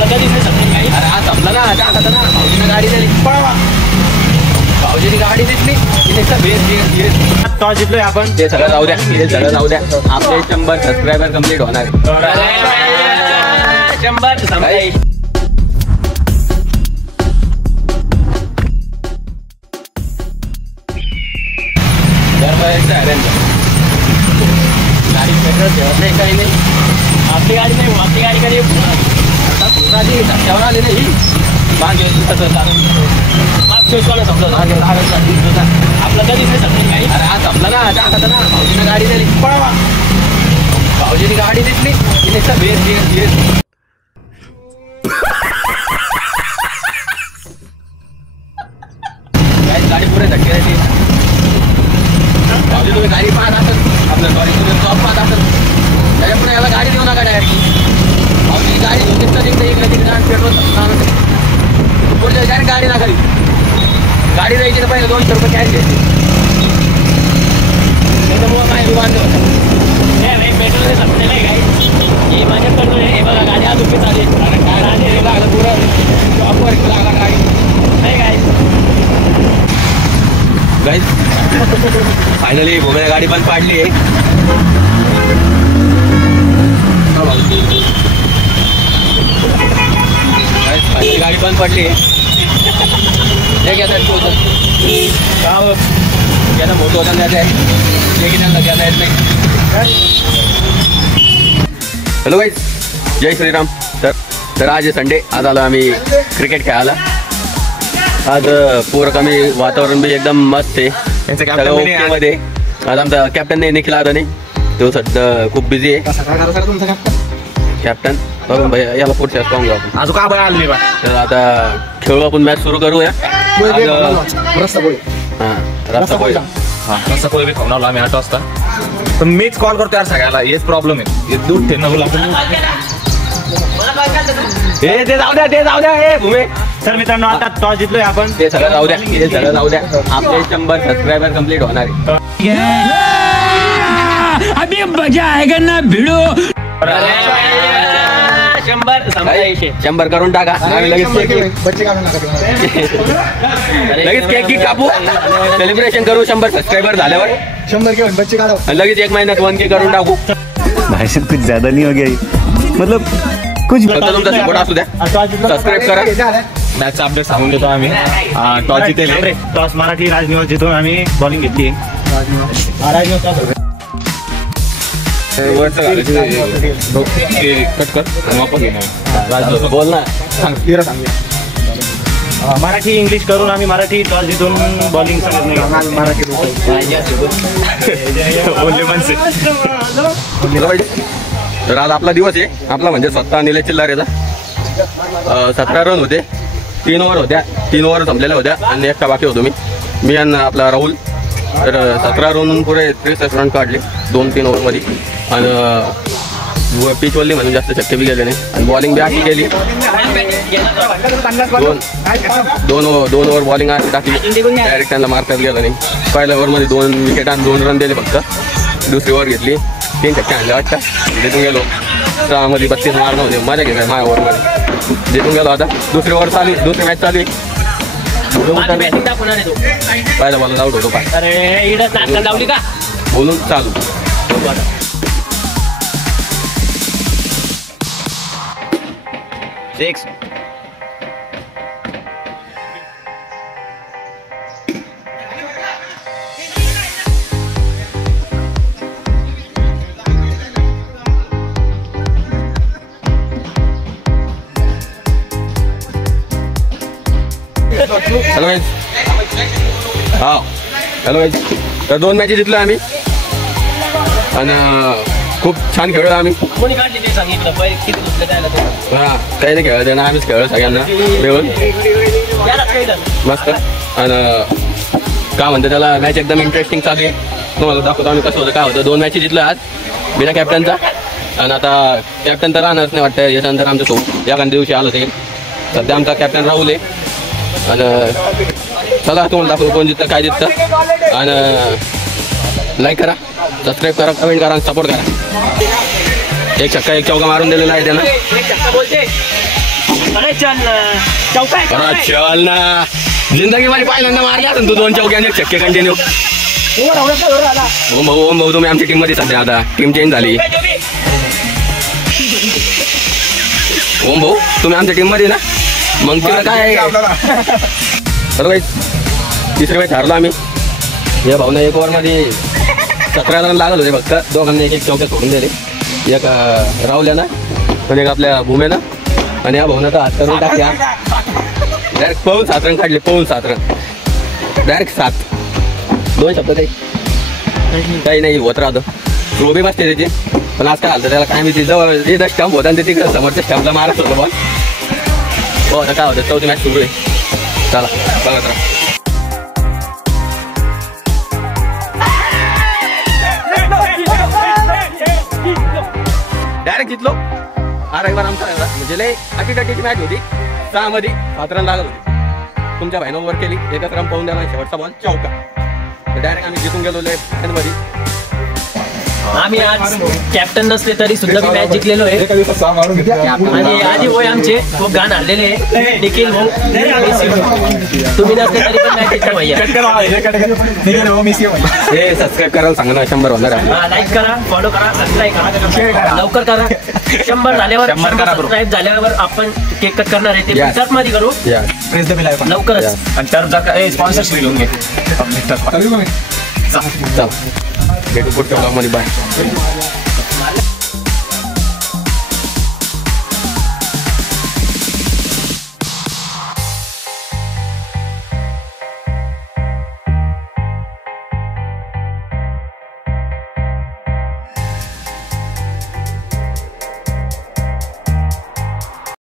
आपलं कधीच नाही समजून काही. अरे आज संपला ना, आता ना भाऊजीने गाडी दिली, पळवा. भाऊजीने गाडी दिसली टॉस जिंकलोय आपण. ते सगळं जाऊ द्या, ते सगळं जाऊ द्या. आपले 100 सबस्क्रायबर कम्प्लीट होणार आहे. 100 गाडी पेट्रोल ठेवत नाही, काही नाही. आपली गाडी नाही, आपली गाडी कधी आता पुराची धक्क्यावर आली नाही. मागे मागच्या कोणा समजलं आपलं कधीच नाही समजून काही. अरे आज संपला ना, आता ना भाऊजीने गाडी दिली, पळवा. भाऊजीने गाडी दिसली गाडी पुरे धक्के राहिली. भाऊजी तुम्ही गाडी पाहत असेल, आपलं सॉरी तुम्ही जॉब पाहत असेल, त्याच्यापुढे याला गाडी देऊ नका डायरेक्ट. भाऊजी गाडी घेऊन इकडे पेट्रोल पुढच्या डायरेक्ट गाडी ना घरी. गाडी द्यायची तर पहिले 200 रुपये कॅश घ्यायची. त्याच्यामुळं काय बांधलं होतं. नाही पेट्रोल नाही समजलं नाही काही. हे माझ्याकडून हे बघा गाडी आज उभी चालेल. काय राहते लागलं पुरं जॉबवर लागला गाडी नाही काय. गाईज फायनली भोगळ्या गाडी पण पाडली आहे. फायनली गाडी पण पडली आहे. याचा मोठं होता द्यायचा आहे, घेता येत नाही. हॅलो गाईज, जय श्रीराम. तर आज आहे संडे. आज आलो आम्ही क्रिकेट खेळायला. आज पूरक आम्ही वातावरण बी एकदम मस्त आहे. मध्ये आज आमचा कॅप्टन नाही, निखिल आदाने. तो सध्या खूप बिझी आहे. कॅप्टन बघून भैया याला पुढच्या पाहून घेऊ आपण. अजून का बघा आली बा. तर आता खेळू आपण, मॅच सुरू करूया. रस्ता पोळी बी खाऊन आलो आम्ही 8 वाजता. पण मीच कॉल करतो यार सगळ्याला. हेच प्रॉब्लेम आहे, दूध ठेवणं हे ते जाऊ द्या, ते जाऊ द्या. हे भूमे. तर मित्रांनो आता टॉस जिंकलोय आपण. ते सगळं जाऊ द्या, ते सगळं जाऊ द्या. आपले 100 सबस्क्रायबर कम्प्लीट होणार आहे. अभी मजा आएगा ना भिड़ो. 100 करून टाका. आम्ही लगेच केक की कापू, सेलिब्रेशन करू 100 सबस्क्रायबर झाल्यावर. 100 बच्चे काढा. लगेच 1 महिन्यात 1K करून टाकू. भाई साहब कुछ ज्यादा नहीं हो गया, मतलब कुछ तुमचा सपोर्ट असू द्या, सबस्क्राईब करा. मॅचचा अपडेट सांगून देतो आम्ही. टॉस जिंकले. टॉस मराठी राजनिवास जिथून आम्ही बॉलिंग घेतली. बोल ना. मराठी इंग्लिश करून आम्ही मराठी टॉस जिथून बॉलिंग सांगत नाही. तर आज आपला दिवस आहे. आपला म्हणजे स्वतः निलेश चिल्लारेचा 17 रन होते. 3 ओव्हर होत्या. 3 ओव्हर संपलेल्या होत्या आणि एकटा बाकी होतो मी आणि आपला राहुल. तर 17 रन पुरे 63 रन काढले 2-3 ओव्हरमध्ये. आणि पिचवल्ली म्हणून जास्त शक्य बी गेले नाही. आणि बॉलिंग बी अशी केली. 2 ओव्हर बॉलिंग अशी टाकली, डायरेक्ट त्यांना मारतात गेलं नाही. पहिल्या ओव्हरमध्ये 2 विकेट आणि 2 रन दिले फक्त. दुसरी ओव्हर घेतली, 3 छक्के आणले वाटतं. जिथून गेलो. 6मध्ये 32 मारणं होते. मजा घेतात माझ्या ओव्हरमध्ये. जिथून गेलो. आता दुसरी ओव्हर चालू, दुसरी मॅच चालू. पहिला बॉल आउट होतो काय लावली का बोलून चालू. Hello guys. हा हॅलो गाईज. तर 2 मॅचेस जिंकलो आम्ही आणि खूप छान खेळलो आम्ही. कोणी काढली ते सांगितलं किती दुसरं काय हां काही नाही खेळलं त्यांना, आम्हीच खेळलो सगळ्यांना मिळून मस्त. आणि काय म्हणतं त्याला मॅच एकदम इंटरेस्टिंग चालू आहे. तुम्हाला दाखवतो आम्ही कसं होतं काय होतं. 2 मॅचेस जिंकलो आज बिना कॅप्टनचा. आणि आता कॅप्टन तर राहणारच नाही वाटतं. याच्यानंतर आमचं तो एखाद्या दिवशी आलं ते. सध्या आमचा कॅप्टन राहुल आहे. आणि चला तुम्हाला दाखवतो कोण जिंकतं काय जिंकतं. आणि लाईक करा, सबस्क्राईब करा, कमेंट करा, सपोर्ट करा. 1 छक्का 1 चौका मारून दिलेला आहे त्यानं. अरे चल चौका आहे, चौका अरे आहे. चल ना, जिंदगी मध्ये पहिल्यांदा मारला तू 2 चौक्याने छक्के कंटिन्यू. ओम भाऊ तुम्ही आमच्या टीम मध्ये सध्या आता टीम चेंज झाली. ओम भाऊ तुम्ही आमच्या टीम मध्ये ना, मग तिला काय बरोबर. तिसरे मॅच हारलो आम्ही. या भाऊना 1 ओव्हर मध्ये 17 रन लागत होते फक्त. दोघांना 1-1 चौक्या सोडून दिले. एक राहुल्यानं आणि एक आपल्या भूमेनं. आणि या भाऊना तर हात करून टाकल्या. डायरेक्ट पळून 7 रन काढले. पळून 7 रन डायरेक्ट 7. 2 शब्द काही नाही होत राहतं. स्लो बी बसते त्याची. पण आज काय झालं त्याला काय मी जवळ जे स्टंप होता ते तिकडे समोरच्या स्टंपला मारत होतं बॉल. हो आता काय होतं, 4थी मॅच सुरू आहे. चला बघत राहा. डायरेक्ट जितलो. एकबार आमचा म्हणजे लय अटीची मॅच होती. 6 मध्ये 7 रन लागत होते. तुमच्या भाईनं ओव्हर केली. 1च रन पाहून द्याला. शेवटचा बॉल चौका. डायरेक्ट आम्ही जिंकून गेलो मध्ये. आम्ही आज कॅप्टन नसले तरी सुद्धा मी मॅच जिंकलेलो आहे. आणि आधी होय आमचे खूप गाण आणलेले आहे. निखिल भाऊ तुम्ही नसले तरी पण मॅच जिंकता भैया. हे सबस्क्राईब करायला सांगा ना, 100 होणार आहे. लाईक करा, फॉलो करा, सबस्क्राईब करा, लवकर करा. 100 झाल्यावर 100 सबस्क्राईब झाल्यावर आपण केक कट करणार आहे. ते पिक्चर मध्ये करू लवकरच. स्पॉन्सरशिप घेऊन घे. चल भेटू पुढच्या ब्लॉग मध्ये. बाय.